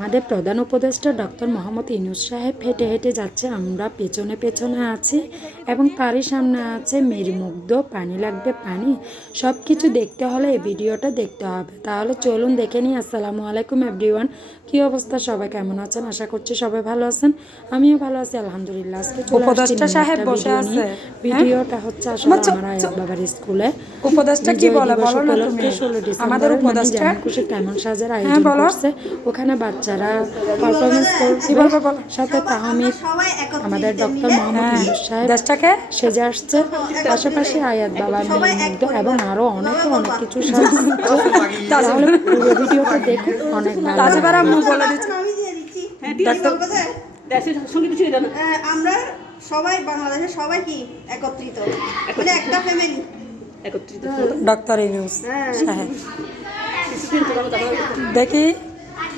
আমাদের প্রধান উপদেষ্টা ডক্টর মোহাম্মদ ইনুস সাহেব হেঁটে হেঁটে যাচ্ছে। আমরা পেছনে পেছনে আছি এবং তারই সামনে আছে মেরুমুগ্ধ পানি লাগবে পানি। সব কিছু দেখতে হলে এই ভিডিওটা দেখতে হবে। তাহলে চলুন দেখে নিই। আসসালামু আলাইকুম এভরিওয়ান। কি অবস্থা? সবাই কেমন আছেন? আশা করছি সবাই ভালো আছেন। আমিও ভালো আছি আলহামদুলিল্লাহ। আজকে উপদেষ্টা সাহেব বসে আছে। ভিডিওটা হচ্ছে আসলে আমার বাবার স্কুলে। উপদেষ্টা কি বলে? বলো না তুমি। আমাদের উপদেষ্টা। খুশি কেমন সাজার হ্যাঁ, আয়োজন করছে। ওখানে বাচ্চারা পারফরমেন্স করছে বলো। সাথে তাহমিদ আমাদের ডক্টর মোহাম্মদ হ্যাঁ। সাহেব দেশটাকে? সেজে আসছে। পাশাপাশি আয়াত বাবা মেয়েমুগ্ধ এবং আরও অনেক অনেক কিছু তাহলে পুরো ভিডিওটা দেখুন অনেক ভালো আম্মু বলে দিচ্ছে। আহ, আমরা সবাই বাংলাদেশের সবাই কি একত্রিত? মানে একটা ফ্যামিলি একত্রিত। ডক্টর ইউনুস হ্যাঁ। সাহেব। দেখি।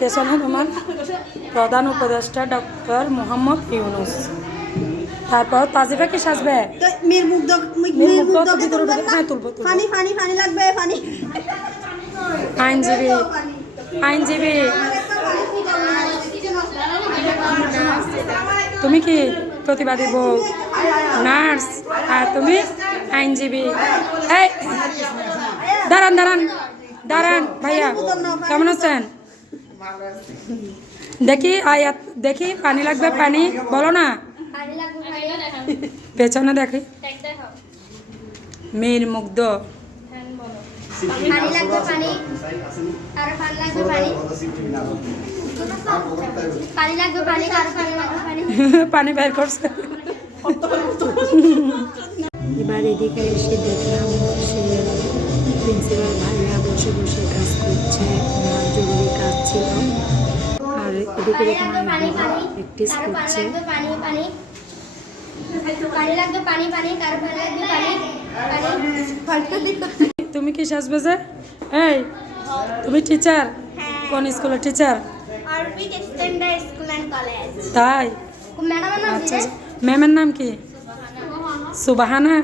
পেছনে তোমার প্রধান উপদেষ্টা ডক্টর মোহাম্মদ ইউনুস। তারপর তাজিবা কি সাজবে? মির মুগ্ধ মির মুগ্ধ ভিতরে হ্যাঁ, তুলবো, লাগবে আইনজীবী আইনজীবী। তুমি কি প্রতিবাদী বউ নার্স। আর তুমি আইনজীবী। এই দাঁড়ান দাঁড়ান। দাঁড়ান ভাইয়া। কেমন আছেন? দেখি আয়াত দেখি, পানি লাগবে, পানি, বলো না। পেছনে দেখি। মেয়ের মুগ্ধ। পানি বের করছে। এবার এদিকে এসে দেখলাম সে প্রিন্সিপাল ভাইয়া বসে বসে কাজ করছে। ওনার জরুরি কাজ ছিল আর এদিকে দেখুন প্র্যাকটিস করছে। তুমি কি সাজবে যে এই তুমি টিচার কোন স্কুলের টিচার তাই? আচ্ছা ম্যামের নাম কি? সুবাহানা।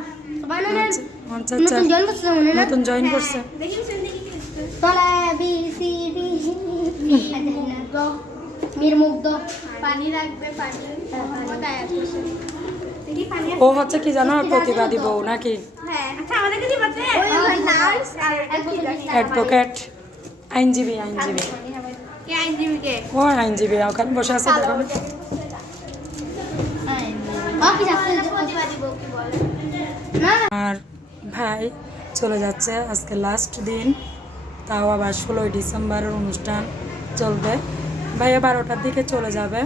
আচ্ছা আচ্ছা। নতুন জয়েন করছে তলা বি সি ডি মির মুগ্ধ। পানি লাগবে পানি। মোহাম্মদ আয়াত হোসেন দেখি পানি ও হচ্ছে কি জানো প্রতিবাদী বউ নাকি? হ্যাঁ। আচ্ছা অ্যাডভোকেট আইনজীবী আইনজীবী কে আইনজীবী কে ও আইনজীবী ওখানে বসে আছে দেখো ও কি যাচ্ছে প্রতিবাদী বউ কি বলে। না না আর ভাই চলে যাচ্ছে আজকে লাস্ট দিন। তাও আবার ষোলোই ডিসেম্বরের অনুষ্ঠান চলবে। ভাইয়া বারোটার দিকে চলে যাবে।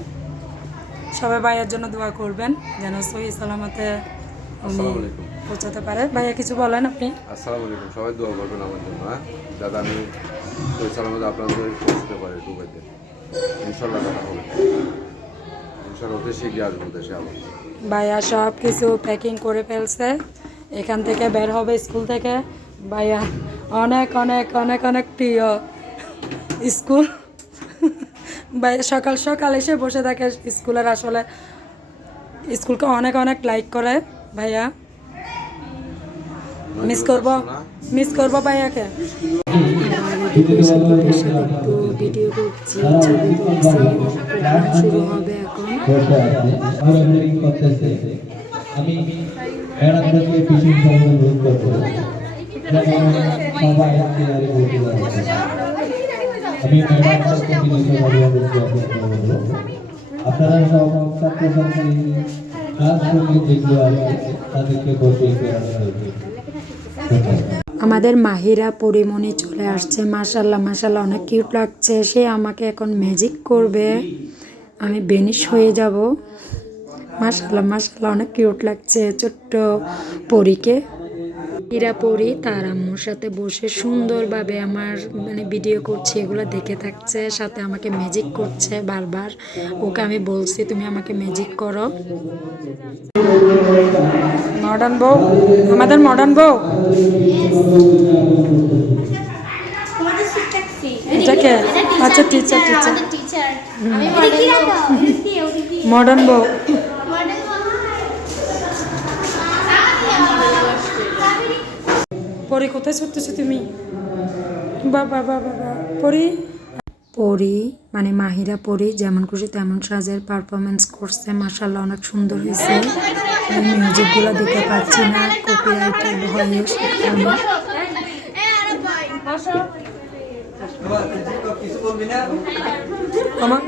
সবাই ভাইয়ের জন্য দোয়া করবেন যেন সহি সালামতে উনি পৌঁছাতে পারে। ভাইয়া কিছু বলেন আপনি? আসসালামু আলাইকুম। সবাই দোয়া করবেন আমার জন্য হ্যাঁ? যাতে আমি ওই সালামতে আপনাদের পৌঁছতে পারি দুবাইতে। ইনশাল্লাহ দেখা হবে। ইনশাল্লাহ অতি শীঘ্রই আসব দেশে আবার। ভাইয়া সব কিছু প্যাকিং করে ফেলছে। এখান থেকে বের হবে স্কুল থেকে। ভাইয়া অনেক অনেক অনেক অনেক প্রিয় স্কুল। ভাইয়া সকাল সকাল এসে বসে থাকে স্কুলের আসলে। স্কুলকে অনেক অনেক লাইক করে ভাইয়া। মিস করব মিস করব ভাইয়াকে। ভিডিও করছি ছবি শুরু হবে এখন। বসে আছে ঘোরাঘুরি করতেছে আমি করব আমাদের মাহিরা পরিমণি চলে আসছে। মাশাল্লাহ মাশাল্লাহ অনেক কিউট লাগছে। সে আমাকে এখন ম্যাজিক করবে। আমি বেনিশ হয়ে যাব। মাশাল্লাহ মাশাল্লাহ অনেক কিউট লাগছে। ছোট্ট পরীকে। হীরা পরি তার আম্মুর সাথে বসে সুন্দরভাবে আমার মানে ভিডিও করছে এগুলো দেখে থাকছে সাথে আমাকে ম্যাজিক করছে বারবার। ওকে আমি বলছি তুমি আমাকে ম্যাজিক করো। মডার্ন বউ আমাদের মডার্ন বউ। এটাকে আচ্ছা টিচার টিচার মডার্ন বউ। পরি কোথায় ছুটতেছো তুমি? বাবা বাবা বাবা পরি? পরি মানে মাহিরা পরি যেমন খুশি তেমন সাজের পারফরমেন্স করছে মাসাল্লাহ অনেক সুন্দর হয়েছে। মিউজিকগুলো দিতে পারছি না কপিরাইটের ভয়ে আমার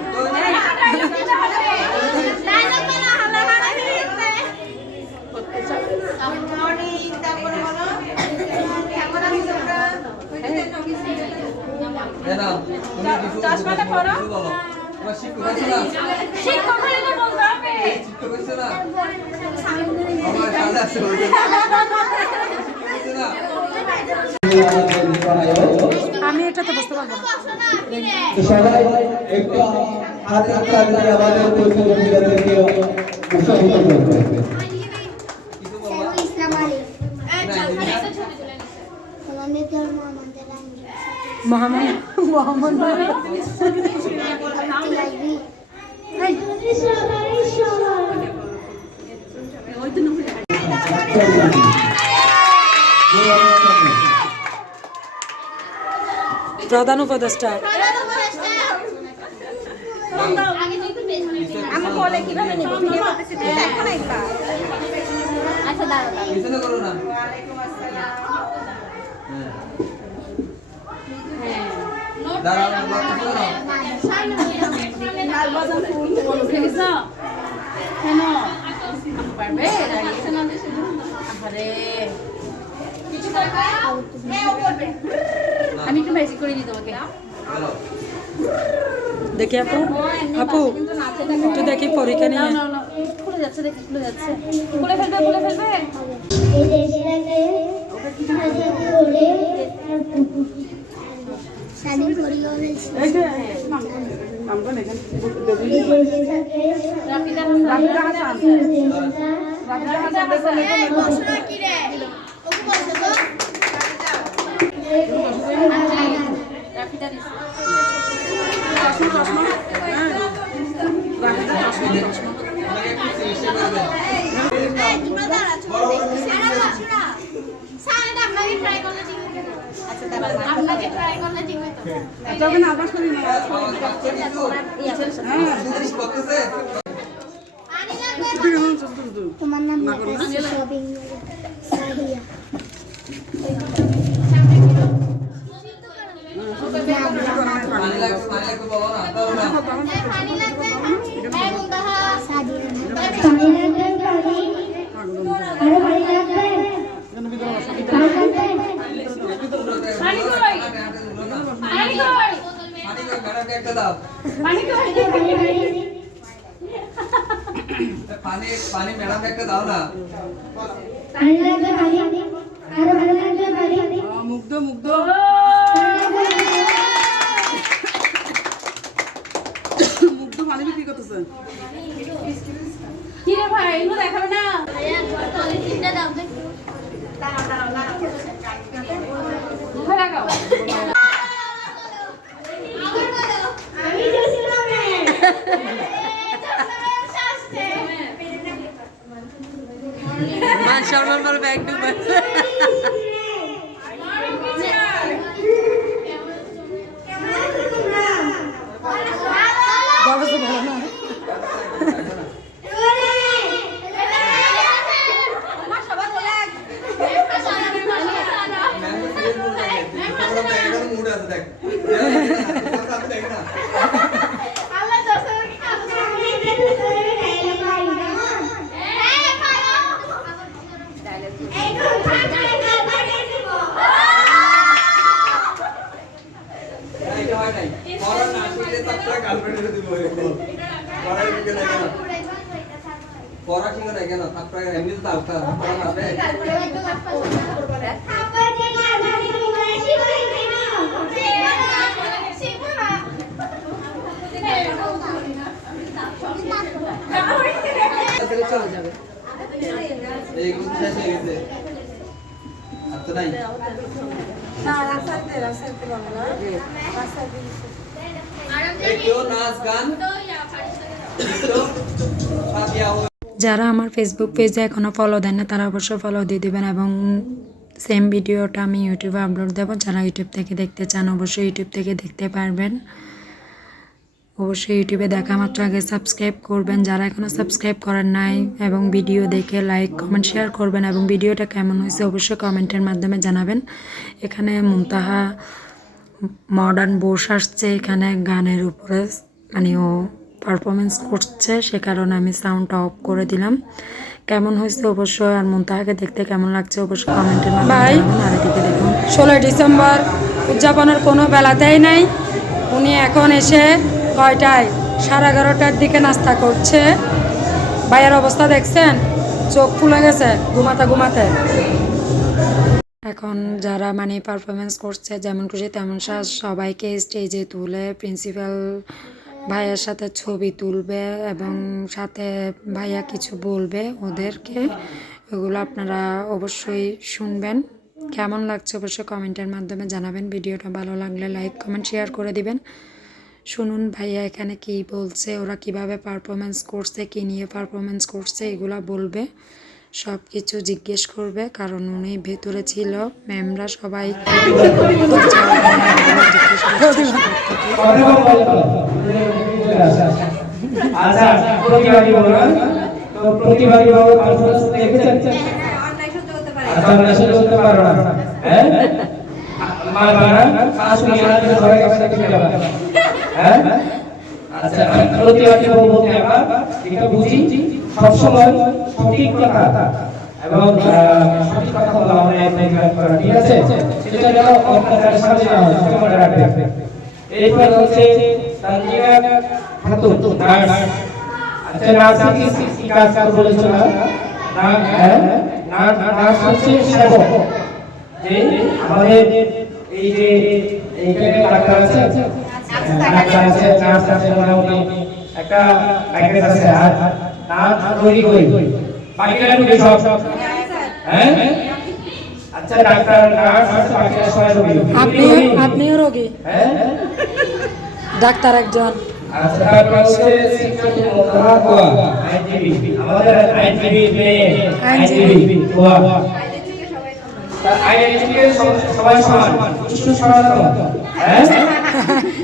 চশমাটা পরো আমাদের সহায়ক আমি এটাতে বুঝতে পারব না। তো সবাই একটু হাতে হাতে আমাদের প্রতিযোগিতাদেরকে উৎসাহিত করবে ইসলাম আলী আমাদের ধর্ম আমাদের আইন মোহাম্মদ মোহাম্মদ লাগবি প্রধান উপদেষ্টা। আমি বলে কীভাবে নিব ভিডিও করতেছি তুই দেখো না একবার আচ্ছা দাঁড়াও আমি একটু ম্যাজিক করে দিই তোমাকে। দেখি আপু। আপু একটু দেখি পরীক্ষা নিয়ে। খুলে যাচ্ছে দেখি খুলে যাচ্ছে। খুলে ফেলবে খুলে ফেলবে। রাফিদা রাফিদা আপনাকে ট্রাই করলে ঠিক হতো তোমার নাম শপিং সাহিয়া পানি পানি ম্যাডাম একটা দাও না। মুগ্ধ মুগ্ধ। মুগ্ধ পানি বিক্রি করতেছে। কি রে ভাই এগুলো দেখাবে না? কোথায় লাগাও মান সম্মান বলবে এক ডুবে মুড আছে দেখ দেখ না এইটা হয় নাই পড়া না শিখলে তারপরে গার্লফ্রেন্ডের দিব পড়া শিখে না কেন পড়া শিখে না কেন তারপরে এমনি তো তারপর পড়া না হবে চলে যাবে। শেষ হয়ে গেছে। আর তো নাই। এই কেউ নাচ গান? নৃত্য সব ইয়া হবে। যারা আমার ফেসবুক পেজে এখনও ফলো দেন না তারা অবশ্যই ফলো দিয়ে দেবেন এবং সেম ভিডিওটা আমি ইউটিউবে আপলোড দেবো। যারা ইউটিউব থেকে দেখতে চান অবশ্যই ইউটিউব থেকে দেখতে পারবেন। অবশ্যই ইউটিউবে দেখা মাত্র আগে সাবস্ক্রাইব করবেন। যারা এখনও সাবস্ক্রাইব করেন নাই এবং ভিডিও দেখে লাইক কমেন্ট শেয়ার করবেন এবং ভিডিওটা কেমন হয়েছে অবশ্যই কমেন্টের মাধ্যমে জানাবেন। এখানে মুনতাহা মডার্ন বোস আসছে। এখানে গানের উপরে মানে ও পারফরমেন্স করছে। সে কারণে আমি সাউন্ডটা অফ করে দিলাম। কেমন হয়েছে অবশ্যই আর মুনতাহাকে দেখতে কেমন লাগছে অবশ্যই কমেন্টের মাধ্যমে ভাই। আর এদিকে দেখুন। ষোলোই ডিসেম্বর উদযাপনের কোনো বেলাতেই নাই। উনি এখন এসে কয়টায়? সাড়ে এগারোটার দিকে নাস্তা করছে। ভাইয়ের অবস্থা দেখছেন? চোখ ফুলে গেছে ঘুমাতে ঘুমাতে। এখন যারা মানে পারফরমেন্স করছে, যেমন খুশি তেমন সাজ, সবাইকে স্টেজে তুলে প্রিন্সিপাল ভাইয়ার সাথে ছবি তুলবে এবং সাথে ভাইয়া কিছু বলবে ওদেরকে। এগুলো আপনারা অবশ্যই শুনবেন। কেমন লাগছে অবশ্যই কমেন্টের মাধ্যমে জানাবেন। ভিডিওটা ভালো লাগলে লাইক কমেন্ট শেয়ার করে দিবেন। শুনুন ভাইয়া এখানে কি বলছে ওরা কীভাবে পারফরমেন্স করছে কি নিয়ে পারফরমেন্স করছে এগুলা বলবে সব কিছু জিজ্ঞেস করবে কারণ উনি ভেতরে ছিল ম্যামরা সবাই আচ্ছা হ্যাঁ? আচ্ছা বুঝি। সবসময় সঠিক এবং ঠিক আছে? সেটা যেন অত্যাচারের সামনে হচ্ছে তানজিয়া খাতুন আচ্ছা নার্স কি কি কাজ না? হ্যাঁ? নার্স হচ্ছে সেবক। যে আমাদের এই যে এইখানে ডাক্তার আছে ডাক্তার আছে নার্স আছে মোটামুটি একটা প্যাকেজ আছে আর নার্স তৈরি করি বাকিটা টুকু সব হ্যাঁ আচ্ছা ডাক্তার নার্স বাকিটা সবাই রোগী আপনি আপনিও রোগী? হ্যাঁ ডাক্তার একজন। আচ্ছা তারপর হচ্ছে শিক্ষক মহাকুয়া আইনজীবী আমাদের আইনজীবী মেয়ে আইনজীবী কুয়া আইনজীবী সবাই সমান সমাধান। হ্যাঁ আচ্ছা সমান আমরা আমরা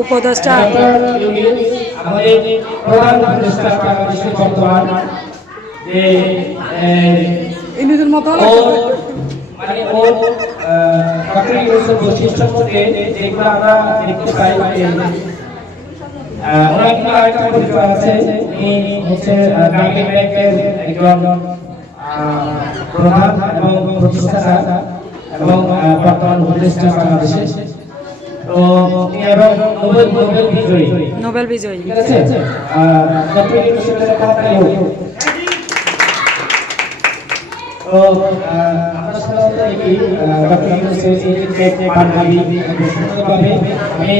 উপদেষ্টা। আমাদের প্রধান উপদেষ্টা বাংলাদেশের বর্তমান যে ইনুজুল মতো মানে ও ডক্টর ইউনুসের বৈশিষ্ট্যের মধ্যে যেগুলো আমরা দেখতে পাই ওনার কিন্তু আরেকটা পরিচয় আছে উনি হচ্ছে গ্রামীণ ব্যাংকের একজন প্রধান এবং প্রতিষ্ঠাতা এবং বর্তমান উপদেষ্টা বাংলাদেশে। নোবেল বিজয়ী। ঠিক আছে? তো আমরা সাধারণত দেখি ডক্টর ইউনুসের এই যে চেক সুন্দরভাবে আমি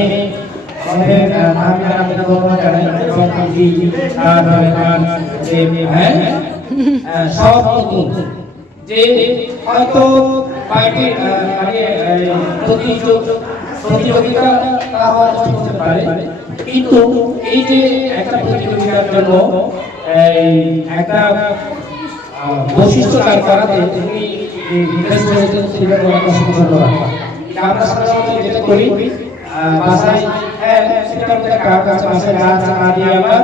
আমাদের আহ, মাহমুদ ধন্যবাদ জানাই এবং তারপরে তার যে হ্যাঁ? সব নতুন যে হয়তো পার্টি মানে প্রতিযোগ প্রতিযোগিতা হওয়া কঠিন হতে পারে। কিন্তু এই যে একটা প্রতিযোগিতার জন্য একটা বৈশিষ্ট্য তার করাতে কিন্তু আমরা হ্যাঁ সেটা আমাদের আছে বাসায় আমরা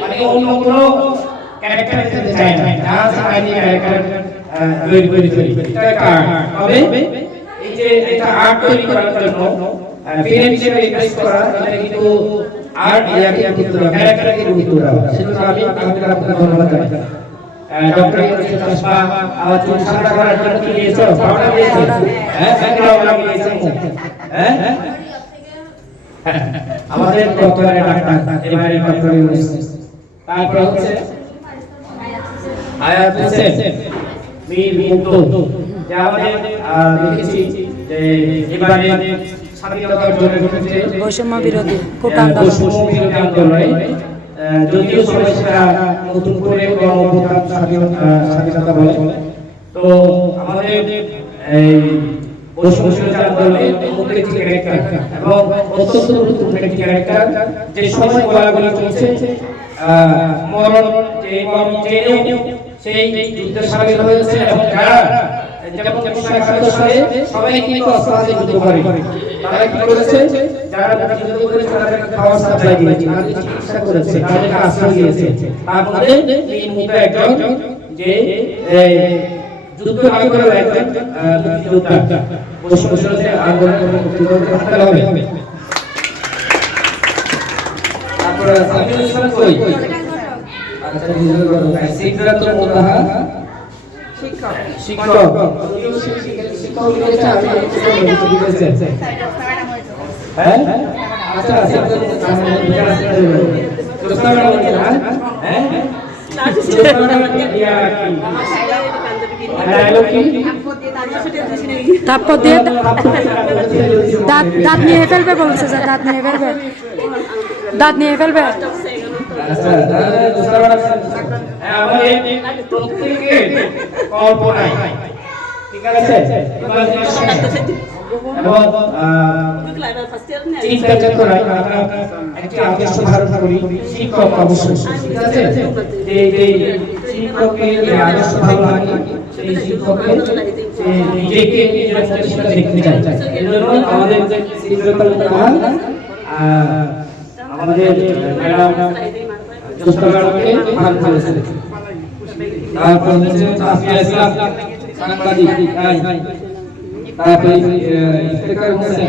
মানে অন্য কোনো যে পেরেন্ট হিসেবে ইনভেস্ট করা এটা কিন্তু আর্ট ইয়াকে কিন্তু ক্যারেক্টারকে কিন্তু দেওয়া সেজন্য আমি আপনাদের আপনাকে ধন্যবাদ জানাই। ডক্টর ইউনুস চশমা আমার চুল সাদা করার জন্য কি দিয়েছ পাউডার দিয়েছ হ্যাঁ ব্যাকগ্রাউন্ড লাগিয়েছো হ্যাঁ আমাদের ডক্টরের ডাক্তার এবারে ডক্টর ইউনুস তারপর হচ্ছে আয়াত হোসেন মীর মুক্ত। যে আমাদের দেখেছি যে এবারে বৈষম্য বিরোধী কোটা আন্দোলন। বিরোধী যদিও সবাই সেটা নতুন করে স্বাধীনতা বলে। তো আমাদের এই বৈষম্য প্রত্যেকটি ক্যারেক্টার এবং অত্যন্ত গুরুত্বপূর্ণ একটি ক্যারেক্টার যে সময় গোলাগুলি চলছে। মরণ যে মরণ জেনেও সেই যুদ্ধে সামিল হয়েছে। এবং যারা যেমন উনিশশো একাত্তর সালে সবাই কিন্তু অস্ত্র যুদ্ধ করে। তারা কি করেছে? যারা যুদ্ধ করেছে তাদেরকে খাওয়ার সাপ্লাই দিয়েছে। তাদের চিকিৎসা করেছে তাদেরকে আশ্রয় দিয়েছে। তার মধ্যে তিন মুখে একজন যে যুদ্ধ না করেও একজন মুক্তিযোদ্ধা। বসে বসে বসে আন্দোলন করে মুক্তিযোদ্ধা থাকতে হবে। তারপরে সামিউল ইসলাম কই? আচ্ছা সিদ্ধার্থ মোতাহা শিক্ষক। শিক্ষক। হ্যাঁ আচ্ছা তারপর দিয়ে দাঁত দাঁত নিয়ে ফেলবে। বলছে যে দাঁত নিয়ে ফেলবে। দাঁত নিয়ে ফেলবে। ম্যাডাম হ্যাঁ প্রত্যেকের কল্পনায়। ঠিক আছে? এবং চিন্তা চেতনায় আমরা আমাদের সাংবাদিক তারপরে ইফতেখার হোসেন